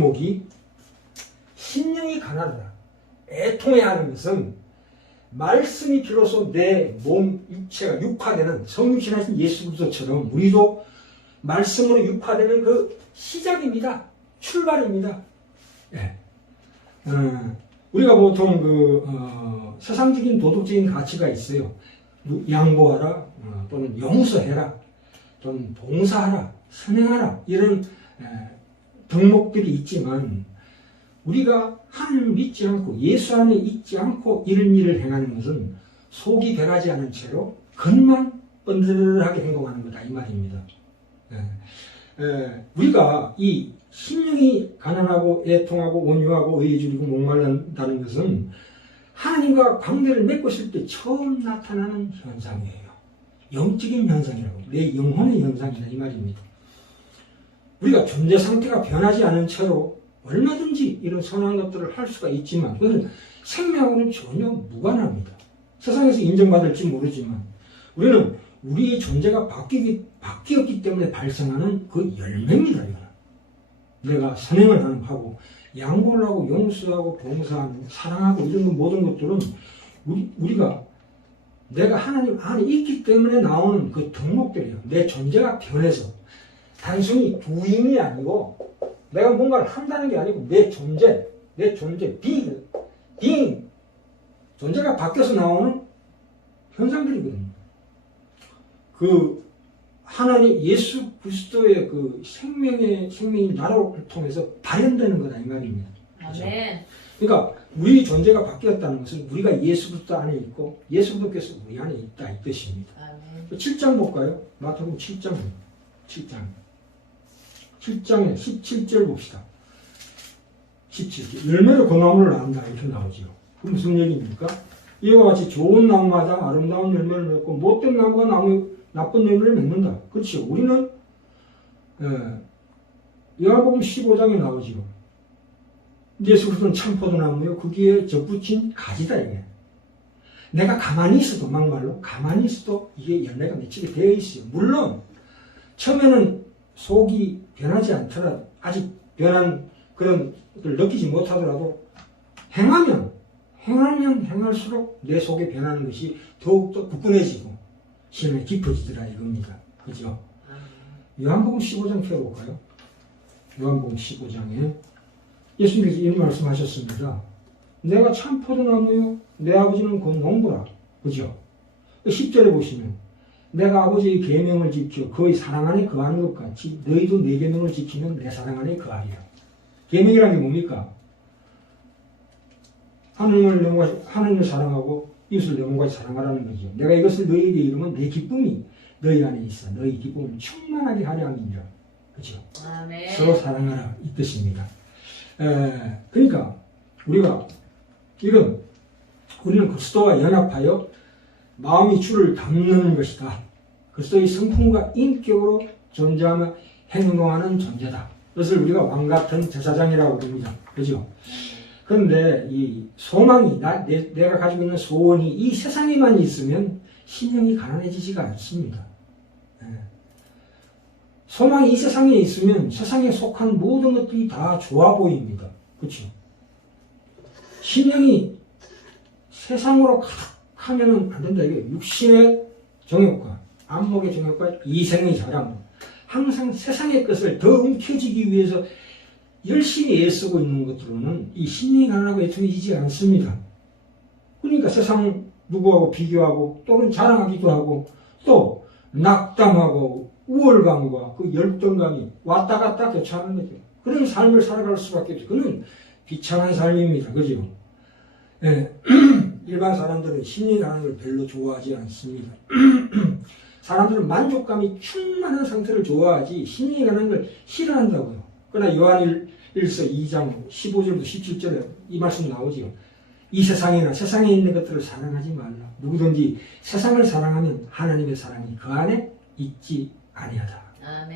제목이 심령이 가난하다. 애통해야 하는 것은 말씀이 비로소 내 몸 육체가 육화되는 성육신하신 예수 그리스도처럼 우리도 말씀으로 육화되는 그 시작입니다. 출발입니다. 예. 어, 우리가 보통 그 어, 세상적인 도덕적인 가치가 있어요. 누- 양보하라 어, 또는 용서해라 또는 봉사하라 선행하라 이런 에, 덕목들이 있지만 우리가 하나님을 믿지 않고 예수 안에 있지 않고 이런 일을 행하는 것은 속이 변하지 않은 채로 겉만 번들하게 행동하는 거다 이 말입니다. 예. 에, 우리가 이 심령이 가난하고 애통하고 온유하고 의해주리고 목말른다는 것은 하나님과 관계를 맺고 있을 때 처음 나타나는 현상이에요. 영적인 현상이라고 내 영혼의 현상이다 이 말입니다. 우리가 존재 상태가 변하지 않은 채로 얼마든지 이런 선한 것들을 할 수가 있지만 그것은 생명하고는 전혀 무관합니다. 세상에서 인정받을지 모르지만 우리는 우리의 존재가 바뀌기, 바뀌었기 때문에 발생하는 그 열매입니다. 이거는. 내가 선행을 하는 하고 양보를 하고 용서하고 봉사하고 사랑하고 이런 것 모든 것들은 우리, 우리가 내가 하나님 안에 있기 때문에 나오는 그 덕목들이에요. 내 존재가 변해서 단순히 부임이 아니고 내가 뭔가를 한다는 게 아니고 내 존재, 내 존재, 비, 비, 존재가 바뀌어서 나오는 현상들이거든요. 그 하나님 예수 그리스도의 그 생명의 생명이 나를 통해서 발현되는 거다 이 말입니다. 그렇죠? 아멘. 그러니까 우리 존재가 바뀌었다는 것은 우리가 예수 그리스도 안에 있고 예수 그리스도께서 우리 안에 있다 이 뜻입니다. 아멘. 7장 볼까요? 마태복음 7장 7장 7장에 17절 봅시다. 17절 열매로 그 나무를 안다 이렇게 나오지요. 그 무슨 얘기입니까? 이와 같이 좋은 나무마다 아름다운 열매를 맺고 못된 나무가 나무 나쁜 열매를 맺는다. 그렇죠. 우리는 예, 요한복음 15장에 나오지요. 예수 그리스도는 참 포도나무요. 거기에 접붙인 가지다 이게. 내가 가만히 있어도 막말로 가만히 있어도 이게 열매가 맺히게 되어 있어요. 물론 처음에는 속이 변하지 않더라도 아직 변한 그런 것을 느끼지 못하더라도 행하면 행하면 행할수록 내 속에 변하는 것이 더욱더 굳건해지고 심에 깊어지더라 이겁니다. 그죠? 요한복음 15장 펴볼까요? 요한복음 15장에 예수님께서 이런 말씀하셨습니다. 내가 참 포도나무요. 내 아버지는 그 농부라. 그죠? 10절에 보시면 내가 아버지의 계명을 지켜 그의 사랑 안에 거하는 것 같이 너희도 내 계명을 지키면 내 사랑 안에 거하리라. 계명이라는 게 뭡니까? 하나님을 영광 하나님을 사랑하고 이웃을 영광까지 사랑하라는 거죠. 내가 이것을 너희에게 이르면 내 기쁨이 너희 안에 있어. 너희 기쁨을 충만하게 하려 함이니라. 그죠? 아멘. 서로 사랑하라 이 뜻입니다. 에, 그러니까 우리가 이런 우리는 그리스도와 연합하여 마음이 주를 닮는 것이다. 그리스도의 성품과 인격으로 존재하며 행동하는 존재다. 그것을 우리가 왕 같은 제사장이라고 부릅니다. 그죠? 그런데 이 소망이 나, 내, 내가 가지고 있는 소원이 이 세상에만 있으면 신령이 가난해지지가 않습니다. 예. 소망이 이 세상에 있으면 세상에 속한 모든 것들이 다 좋아 보입니다. 그렇죠? 신령이 세상으로 가득 하면은 안 된다. 이게 육신의 정욕과 안목의 정욕과 이생의 자랑 항상 세상의 것을 더 움켜쥐기 위해서 열심히 애쓰고 있는 것들로는 이 가난하고 애통해지지 않습니다. 그러니까 세상 누구하고 비교하고 또는 자랑하기도 하고 또 낙담하고 우월감과 그 열등감이 왔다 갔다 교차하는 거죠. 그런 삶을 살아갈 수밖에 없죠. 그는 비참한 삶입니다. 그죠? 예. 일반 사람들은 신이 가는 걸 별로 좋아하지 않습니다. 사람들은 만족감이 충만한 상태를 좋아하지 신이 가는 걸 싫어한다고요. 그러나 요한 1서 2장 15절부터 17절에 이 말씀 나오지요. 이 세상이나 세상에 있는 것들을 사랑하지 말라. 누구든지 세상을 사랑하면 하나님의 사랑이 그 안에 있지 아니하다. 아멘.